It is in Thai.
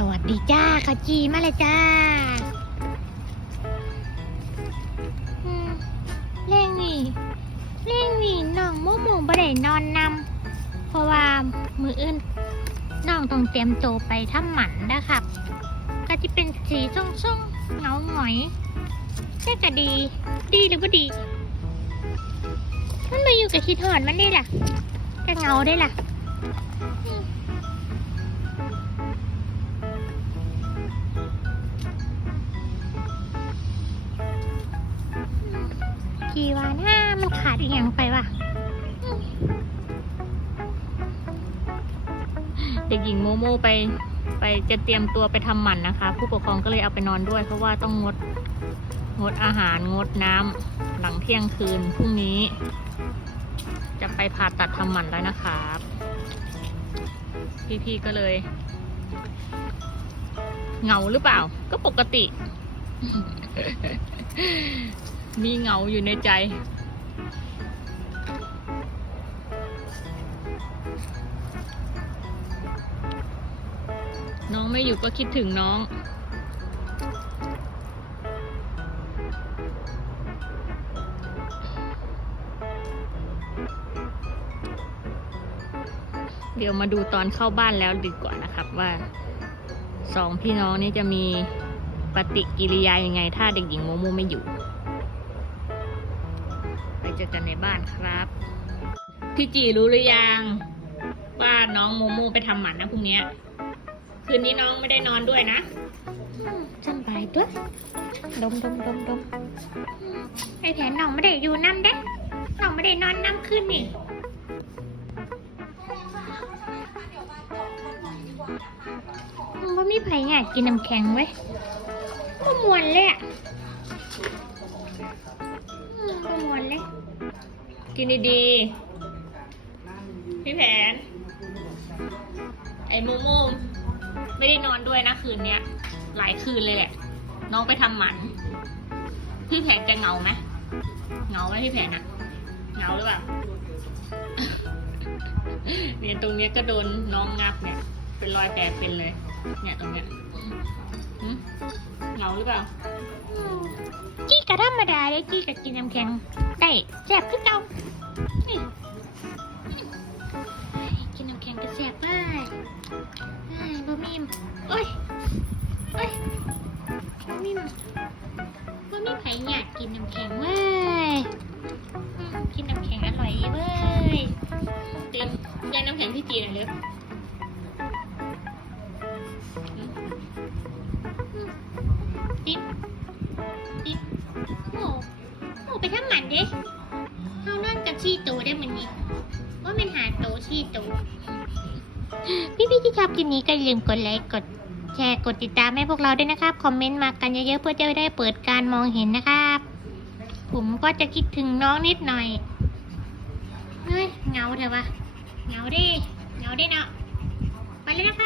สวัสดีจ้าขาจีมาเลยจ้าเร่งนี่เร่งนี่น้องโมโมบ่ได้นอนนำเพราะว่ามืออื่นน้องต้องเตรียมตัวไปทำหมันนะครับ ก็จะเป็นสีส้มๆเงาหงอยแต่ก็ดี ดีหรือบ่ดี มันมาอยู่กับคิดหอนมันได้ล่ะก็เงาได้ล่ะ กี่วันห้ามันขาดอีกอย่างไปวะเด็กหญิงโมโมไปไปจะเตรียมตัวไปทำหมันนะคะ ผู้ปกครองก็เลยเอาไปนอนด้วย เพราะว่าต้องงดงดอาหารงดน้ำหลังเที่ยงคืนพรุ่งนี้ จะไปผ่าตัดทำหมันแล้วนะครับพี่ๆก็เลยเงาหรือเปล่า ก็ปกติ มีเหงาอยู่ในใจ น้องไม่อยู่ก็คิดถึงน้อง เดี๋ยวมาดูตอนเข้าบ้านแล้วดีกว่านะครับว่าสองพี่น้องนี่จะมีปฏิกิริยายังไง ถ้าเด็กหญิงโมโมไม่อยู่ เจอกันในบ้านครับ พี่จีรู้หรือยังว่าน้องโมโมไปทำหมันนะพรุ่งเนี้ยคืนนี้น้องไม่ได้นอนด้วยนะอืมสำบายตัวดมดมดมดมอืมไอแผนน้องไม่ได้อยู่น้ำเด้น้องไม่ได้นอนน้ำขึ้นนี่มันว่ามีไผ่อยากกินน้ำแข็งไว้ยก็มวนเลยอะอืมก็มว นเลยกินดีๆ พี่แผน ไอ้โมโมไม่ได้นอนด้วยนะคืนเนี้ย หลายคืนเลยแหละ น้องไปทำหมัน พี่แผนจะเหงาไหมเหงาไหมพี่แผนอะเหงาหรือเปล่าเนี่ยตรงเนี้ยก็โดนน้องงับเนี่ย เป็นรอยแผลเป็นเลย เนี่ยตรงเนี้ย เหงาหรือเปล่าจี้กะธรรมดาเลยจี้กะกินน้ำแข็งได้แซ่บคือเก่านี่กินน้ำแข็งก็แซ่บไอ้บะมี่โอ้ยโอ้ยบะมี่บะมี่ไผ่อยากกินน้ำแข็งเว้ยกินน้ำแข็งอร่อยเว้ยเตรียมแย่น้ำแข็งพี่จีนหน่อยเร็ว ไปทำหมันเด้เขานั่นกับชีโตได้เหมือนนี้ว่ามันหาโตชีโตพี่พี่ที่ชอบคลิปนี้ก็อย่าลืมกดไลค์กดแชร์กดติดตามให้พวกเราด้วยนะครับ คอมเมนต์มากันเยอะๆเพื่อจะได้เปิดการมองเห็นนะครับ ผมก็จะคิดถึงน้องนิดหน่อยเฮ้ยเงาเถอะวะเงาดิเงาดิเนาะไปเลยนะคะ